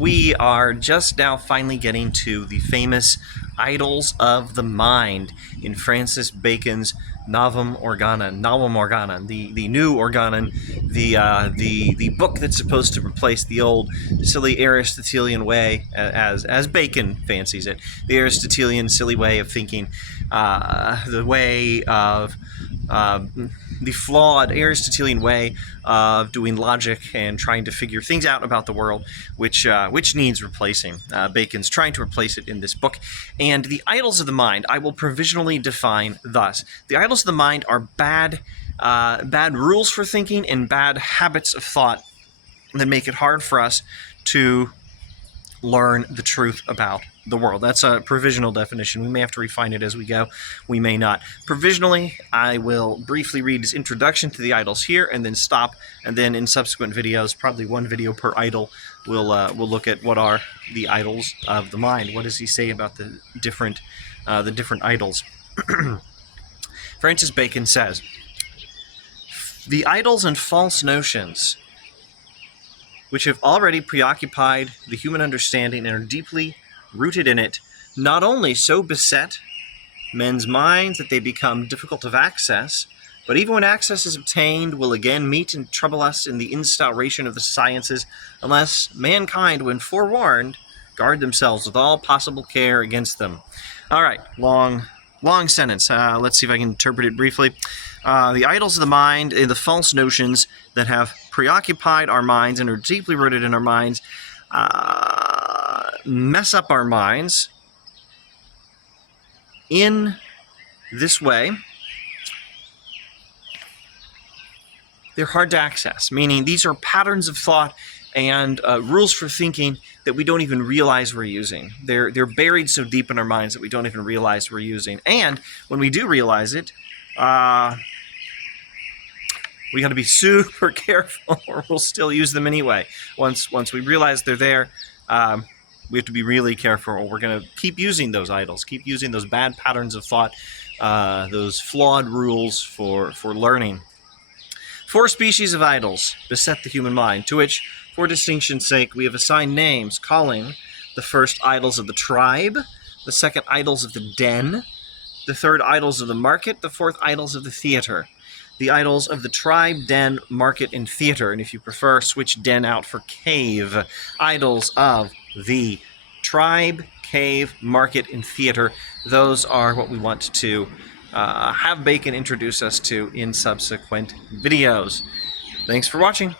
We are just now finally getting to the famous Idols of the Mind in Francis Bacon's Novum Organon, the new Organon, the book that's supposed to replace the old silly Aristotelian way, as Bacon fancies it, the Aristotelian silly way of thinking, the way of the flawed Aristotelian way of doing logic and trying to figure things out about the world, which needs replacing. Bacon's trying to replace it in this book. And the idols of the mind, I will provisionally define thus. The idols of the mind are bad rules for thinking and bad habits of thought that make it hard for us to learn the truth about the world. That's a provisional definition. We may have to refine it as we go. We may not. Provisionally, I will briefly read his introduction to the idols here and then stop, and then in subsequent videos, probably one video per idol, we'll look at what are the idols of the mind. What does he say about the different idols? Francis Bacon says, "The idols and false notions which have already preoccupied the human understanding and are deeply rooted in it, not only so beset men's minds that they become difficult of access, but even when access is obtained, will again meet and trouble us in the instauration of the sciences, unless mankind, when forewarned, guard themselves with all possible care against them." All right, long sentence. Let's see if I can interpret it briefly. The idols of the mind, the false notions that have preoccupied our minds and are deeply rooted in our minds, mess up our minds in this way. They're hard to access, meaning these are patterns of thought and rules for thinking that we don't even realize we're using. They're buried so deep in our minds that we don't even realize we're using. And when we do realize it, we got to be super careful, or we'll still use them anyway. Once we realize they're there, we have to be really careful, or we're going to keep using those idols, keep using those bad patterns of thought, those flawed rules for learning. 4 species of idols beset the human mind, to which, for distinction's sake, we have assigned names, calling the first idols of the tribe, the second idols of the den, the third idols of the market, the fourth idols of the theater. The idols of the tribe, den, market, and theater, and if you prefer, switch den out for cave. Idols of the tribe, cave, market, and theater. Those are what we want to have Bacon introduce us to in subsequent videos. Thanks for watching.